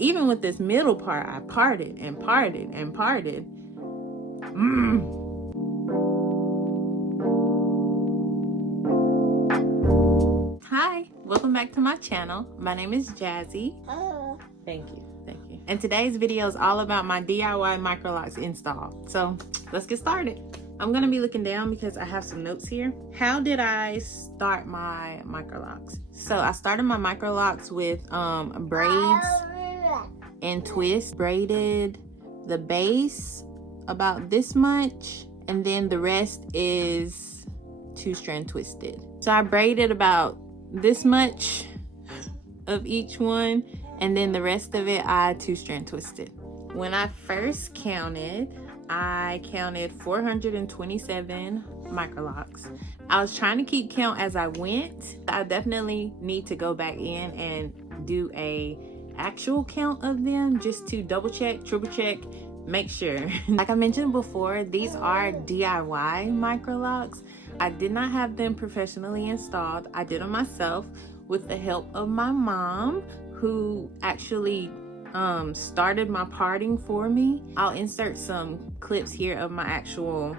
even with this middle part, I parted and parted and parted. Hi, welcome back to my channel. My name is Jazzy. Thank you. And today's video is all about my DIY Microlocs install. So let's get started. I'm gonna be looking down because I have some notes here. How did I start my Microlocs? So I started my Microlocs with braids and twists. Braided the base about this much, and then the rest is 2-strand twisted. So I braided about this much of each one, and then the rest of it I 2-strand twisted. When I first counted, I counted 427 Microlocs. I was trying to keep count as I went. I definitely need to go back in and do a actual count of them just to double check, triple check, make sure. Like I mentioned before, these are DIY Microlocs. I did not have them professionally installed. I did them myself with the help of my mom, who actually started my parting for me. I'll insert some clips here of my actual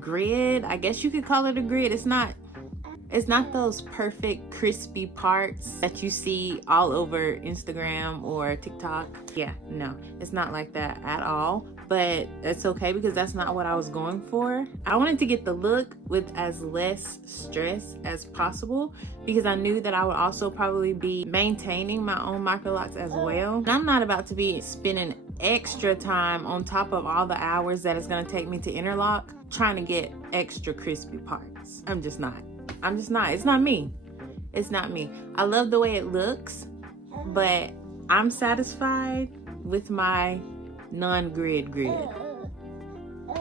grid. I guess you could call it a grid. It's not those perfect crispy parts that you see all over Instagram or TikTok. Yeah, no, it's not like that at all. But it's okay because that's not what I was going for. I wanted to get the look with as less stress as possible because I knew that I would also probably be maintaining my own Microlocs as well. And I'm not about to be spending extra time on top of all the hours that it's gonna take me to interlock trying to get extra crispy parts. I'm just not. It's not me. It's not me. I love the way it looks, but I'm satisfied with my non-grid grid.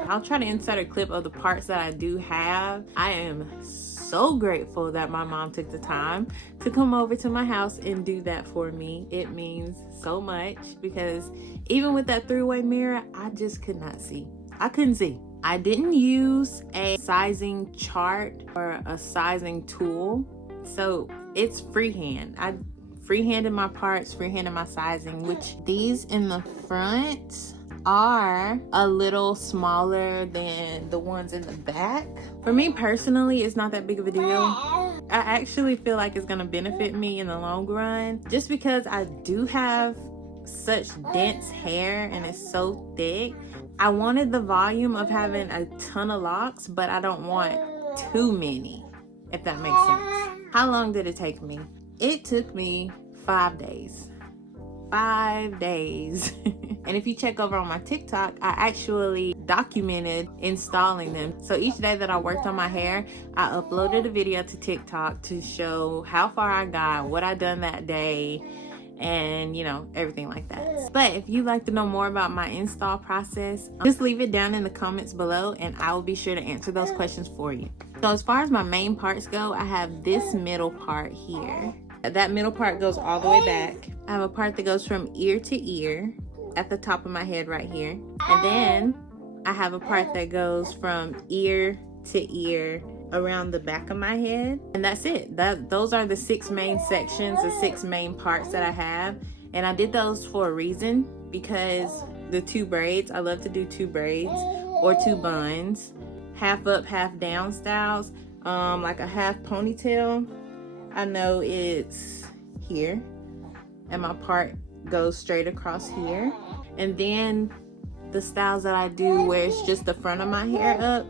I'll try to insert a clip of the parts that I do have. I am so grateful that my mom took the time to come over to my house and do that for me. It means so much because even with that 3-way mirror, I just could not see. I couldn't see. I didn't use a sizing chart or a sizing tool, so it's freehand. I freehanded my parts, freehanded my sizing, which these in the front are a little smaller than the ones in the back. For me personally, it's not that big of a deal. I actually feel like it's gonna benefit me in the long run just because I do have such dense hair and it's so thick. I wanted the volume of having a ton of locks, but I don't want too many, if that makes sense. How long did it take me? It took me 5 days. 5 days. And if you check over on my TikTok, I actually documented installing them. So each day that I worked on my hair, I uploaded a video to TikTok to show how far I got, what I done that day, and you know, everything like that. But if you'd like to know more about my install process, just leave it down in the comments below and I will be sure to answer those questions for you. So as far as my main parts go, I have this middle part here. That middle part goes all the way back. I have a part that goes from ear to ear at the top of my head right here. And then I have a part that goes from ear to ear around the back of my head, and that's it. Those are the 6 main sections, the 6 main parts that I have. And I did those for a reason, because the 2 braids, I love to do 2 braids or 2 buns, half up half down styles, like a half ponytail. I know it's here and my part goes straight across here, and then the styles that I do where it's just the front of my hair up,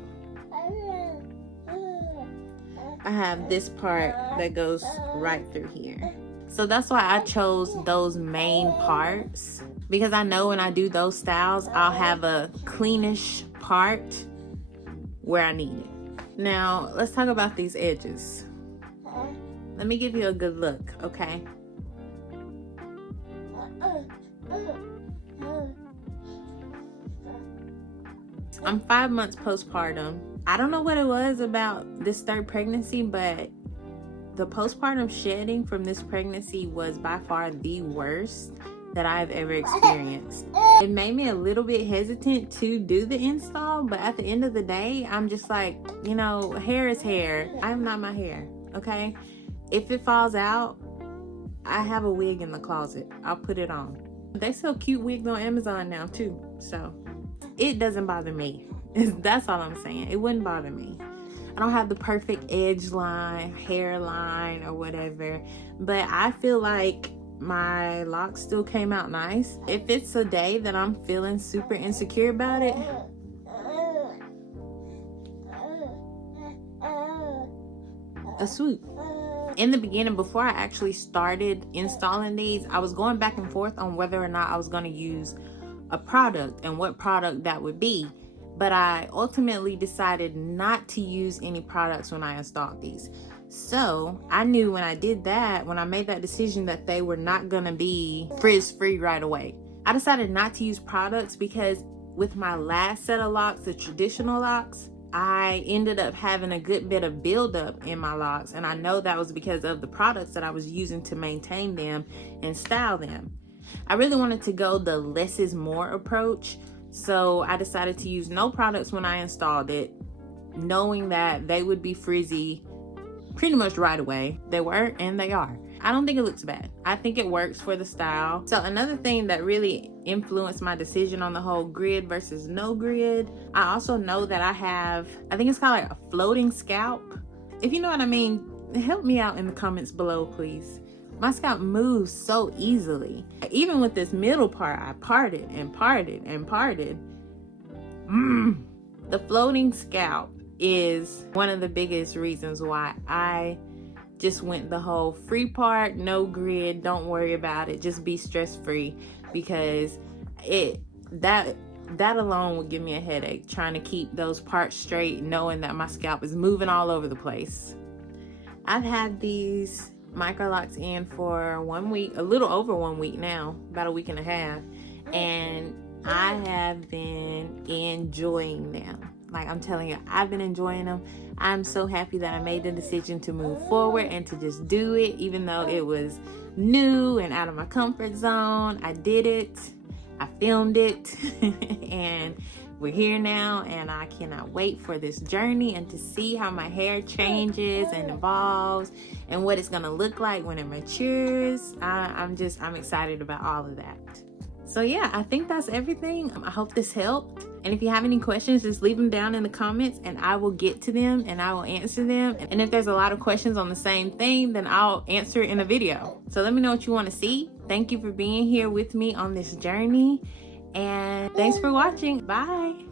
I have this part that goes right through here. So that's why I chose those main parts, because I know when I do those styles, I'll have a cleanish part where I need it. Now, let's talk about these edges. Let me give you a good look, okay? I'm 5 months postpartum. I don't know what it was about this 3rd pregnancy, but the postpartum shedding from this pregnancy was by far the worst that I've ever experienced. It made me a little bit hesitant to do the install, but at the end of the day, I'm just like, you know, hair is hair. I'm not my hair, okay? If it falls out, I have a wig in the closet. I'll put it on. They sell cute wigs on Amazon now too, so it doesn't bother me. That's all I'm saying. It wouldn't bother me. I don't have the perfect edge line, hairline, or whatever, but I feel like my locks still came out nice. If it's a day that I'm feeling super insecure about it, a swoop. In the beginning, before I actually started installing these, I was going back and forth on whether or not I was going to use a product and what product that would be. But I ultimately decided not to use any products when I installed these. So I knew when I did that, when I made that decision, that they were not going to be frizz free right away. I decided not to use products because with my last set of locks, the traditional locks, I ended up having a good bit of buildup in my locks, and I know that was because of the products that I was using to maintain them and style them. I really wanted to go the less is more approach, so I decided to use no products when I installed it, knowing that they would be frizzy pretty much right away. They were, and they are. I don't think it looks bad. I think it works for the style. So another thing that really influenced my decision on the whole grid versus no grid, I also know that I think it's called like a floating scalp. If you know what I mean, help me out in the comments below, please. My scalp moves so easily. Even with this middle part, I parted and parted and parted. The floating scalp is one of the biggest reasons why I just went the whole free part, no grid, don't worry about it, just be stress free, because that alone would give me a headache trying to keep those parts straight, knowing that my scalp is moving all over the place. I've had these Microlocs in for 1 week, a little over 1 week now, about a week and a half, and I have been enjoying them. Like, I'm telling you, I've been enjoying them. I'm so happy that I made the decision to move forward and to just do it, even though it was new and out of my comfort zone. I did it. I filmed it. And we're here now, and I cannot wait for this journey and to see how my hair changes and evolves and what it's gonna look like when it matures. I'm excited about all of that. So yeah, I think that's everything. I hope this helped. And if you have any questions, just leave them down in the comments and I will get to them and I will answer them. And if there's a lot of questions on the same thing, then I'll answer it in a video. So let me know what you want to see. Thank you for being here with me on this journey. And thanks for watching. Bye.